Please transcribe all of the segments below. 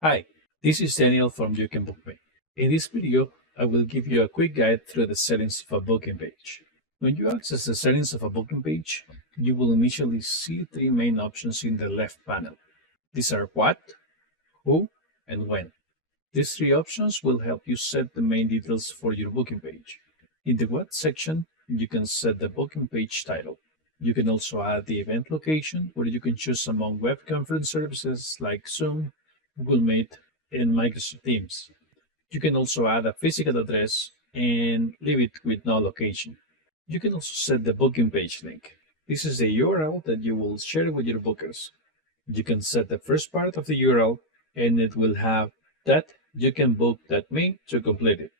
Hi, this is Daniel from YouCanBookMe. In this video, I will give you a quick guide through the settings of a booking page. When you access the settings of a booking page, you will initially see three main options in the left panel. These are what, who, and when. These three options will help you set the main details for your booking page. In the what section, you can set the booking page title. You can also add the event location, where you can choose among web conference services like Zoom, Google Meet, and Microsoft Teams. You can also add a physical address and leave it with no location. You can also set the booking page link. This is the URL that you will share with your bookers. You can set the first part of the URL, and it will have that YouCanBook.me to complete it.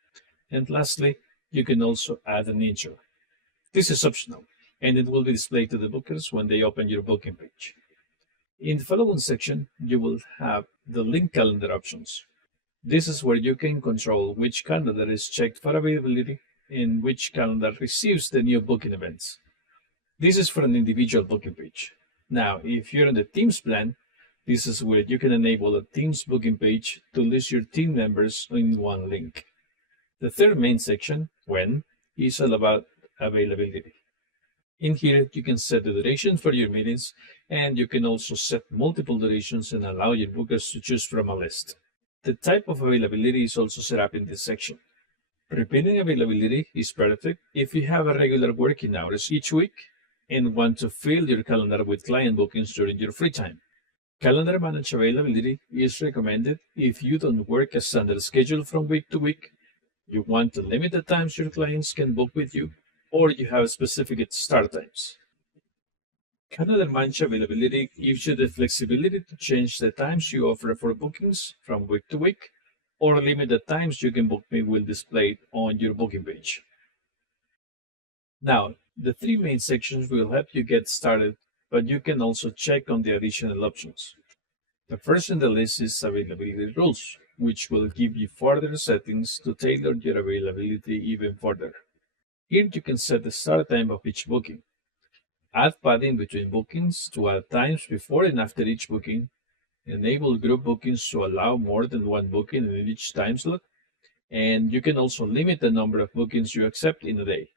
And lastly, you can also add an intro. This is optional, and it will be displayed to the bookers when they open your booking page. In the following section, you will have the link calendar options. This is where you can control which calendar is checked for availability and which calendar receives the new booking events. This is for an individual booking page. Now, if you're on the Teams plan, this is where you can enable a Teams booking page to list your team members in one link. The third main section, when, is all about availability. In here, you can set the duration for your meetings, and you can also set multiple durations and allow your bookers to choose from a list. The type of availability is also set up in this section. Repeating availability is perfect if you have a regular working hours each week and want to fill your calendar with client bookings during your free time. Calendar managed availability is recommended if you don't work a standard schedule from week to week, you want to limit the times your clients can book with you, or you have specific start times. Calendar managed availability gives you the flexibility to change the times you offer for bookings from week to week, or limit the times YouCanBookMe will display on your booking page. Now, the three main sections will help you get started, but you can also check on the additional options. The first in the list is availability rules, which will give you further settings to tailor your availability even further. Here you can set the start time of each booking, add padding between bookings to add times before and after each booking, enable group bookings to allow more than one booking in each time slot, and you can also limit the number of bookings you accept in a day.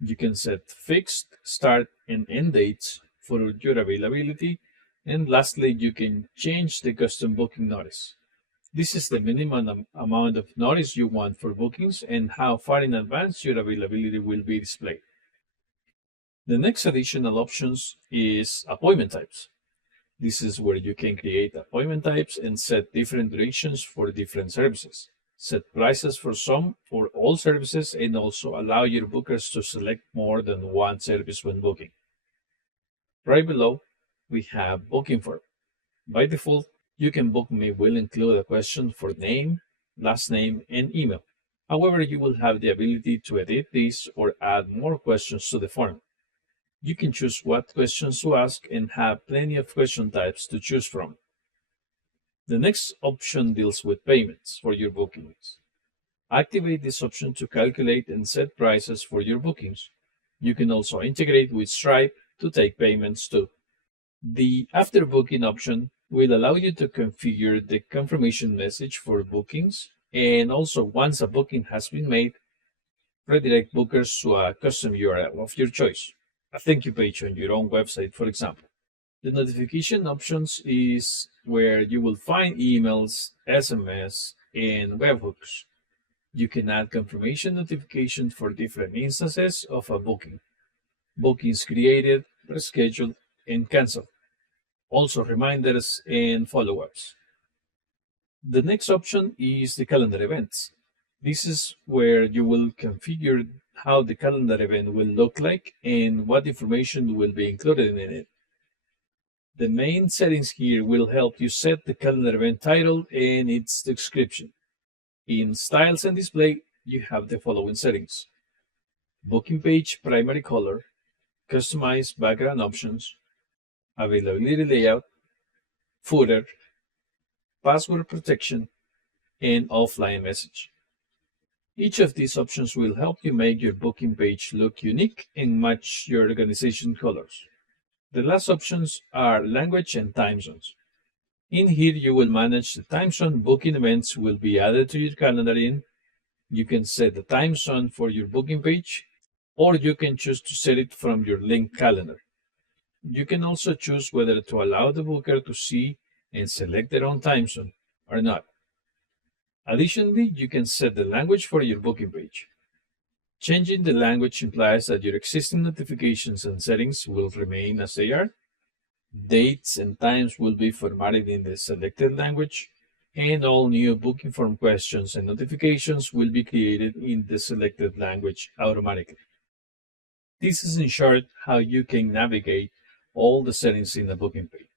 You can set fixed start and end dates for your availability, and lastly, you can change the custom booking notice. This is the minimum amount of notice you want for bookings and how far in advance your availability will be displayed. The next additional options is appointment types. This is where you can create appointment types and set different durations for different services, set prices for some or all services, and also allow your bookers to select more than one service when booking. Right below, we have booking form. By default, YouCanBookMe will include a question for name, last name, and email. However, you will have the ability to edit this or add more questions to the form. You can choose what questions to ask and have plenty of question types to choose from. The next option deals with payments for your bookings. Activate this option to calculate and set prices for your bookings. You can also integrate with Stripe to take payments too. The after booking option will allow you to configure the confirmation message for bookings, and also once a booking has been made, redirect bookers to a custom URL of your choice, a thank you page on your own website, for example. The notification options is where you will find emails, SMS, and webhooks. You can add confirmation notifications for different instances of a booking. Bookings created, rescheduled, and canceled. Also reminders and follow-ups. The next option is the calendar events. This is where you will configure how the calendar event will look like and what information will be included in it. The main settings here will help you set the calendar event title and its description. In Styles and Display, you have the following settings: booking page primary color, customized background options, availability layout, footer, password protection, and offline message. Each of these options will help you make your booking page look unique and match your organization colors. The last options are language and time zones. In here, you will manage the time zone booking events will be added to your calendar in. You can set the time zone for your booking page, or you can choose to set it from your linked calendar. You can also choose whether to allow the booker to see and select their own time zone or not. Additionally, you can set the language for your booking page. Changing the language implies that your existing notifications and settings will remain as they are. Dates and times will be formatted in the selected language, and all new booking form questions and notifications will be created in the selected language automatically. This is in short how you can navigate all the settings in the booking page.